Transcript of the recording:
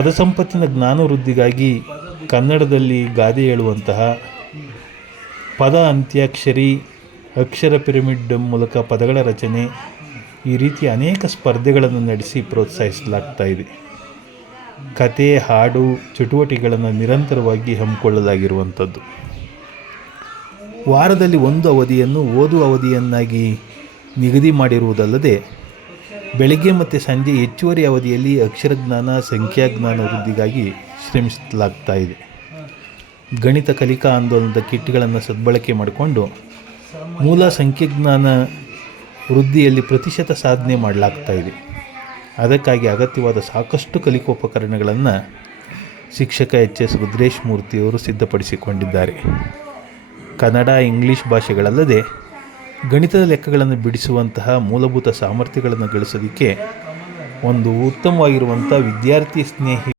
ಪದಸಂಪತ್ತಿನ ಜ್ಞಾನವೃದ್ಧಿಗಾಗಿ ಕನ್ನಡದಲ್ಲಿ ಗಾದೆ ಹೇಳುವಂತಹ ಪದ ಅಂತ್ಯಾಕ್ಷರಿ, ಅಕ್ಷರ ಪಿರಮಿಡ್ ಮೂಲಕ ಪದಗಳ ರಚನೆ ಈ ರೀತಿ ಅನೇಕ ಸ್ಪರ್ಧೆಗಳನ್ನು ನಡೆಸಿ ಪ್ರೋತ್ಸಾಹಿಸಲಾಗ್ತಾ ಇದೆ. ಕತೆ, ಹಾಡು, ಚಟುವಟಿಕೆಗಳನ್ನು ನಿರಂತರವಾಗಿ ಹಮ್ಮಿಕೊಳ್ಳಲಾಗಿರುವಂಥದ್ದು. ವಾರದಲ್ಲಿ ಒಂದು ಅವಧಿಯನ್ನು ಓದುವ ಅವಧಿಯನ್ನಾಗಿ ನಿಗದಿ ಮಾಡಿರುವುದಲ್ಲದೆ ಬೆಳಗ್ಗೆ ಮತ್ತು ಸಂಜೆ ಹೆಚ್ಚುವರಿ ಅವಧಿಯಲ್ಲಿ ಅಕ್ಷರಜ್ಞಾನ, ಸಂಖ್ಯಾಜ್ಞಾನ ವೃದ್ಧಿಗಾಗಿ ಶ್ರಮಿಸಲಾಗ್ತಾ ಇದೆ. ಗಣಿತ ಕಲಿಕಾ ಆಂದೋಲನದ ಕಿಟ್ಗಳನ್ನು ಸದ್ಬಳಕೆ ಮಾಡಿಕೊಂಡು ಮೂಲ ಸಂಖ್ಯಾಜ್ಞಾನ ವೃದ್ಧಿಯಲ್ಲಿ ಪ್ರತಿಶತ ಸಾಧನೆ ಮಾಡಲಾಗ್ತಾ ಇದೆ. ಅದಕ್ಕಾಗಿ ಅಗತ್ಯವಾದ ಸಾಕಷ್ಟು ಕಲಿಕೋಪಕರಣಗಳನ್ನು ಶಿಕ್ಷಕ ಎಚ್ ಎಸ್ ರುದ್ರೇಶ್ ಮೂರ್ತಿಯವರು ಸಿದ್ಧಪಡಿಸಿಕೊಂಡಿದ್ದಾರೆ. ಕನ್ನಡ, ಇಂಗ್ಲೀಷ್ ಭಾಷೆಗಳಲ್ಲದೆ ಗಣಿತದ ಲೆಕ್ಕಗಳನ್ನು ಬಿಡಿಸುವಂತಹ ಮೂಲಭೂತ ಸಾಮರ್ಥ್ಯಗಳನ್ನು ಗಳಿಸೋದಕ್ಕೆ ಒಂದು ಉತ್ತಮವಾಗಿರುವಂಥ ವಿದ್ಯಾರ್ಥಿ ಸ್ನೇಹಿ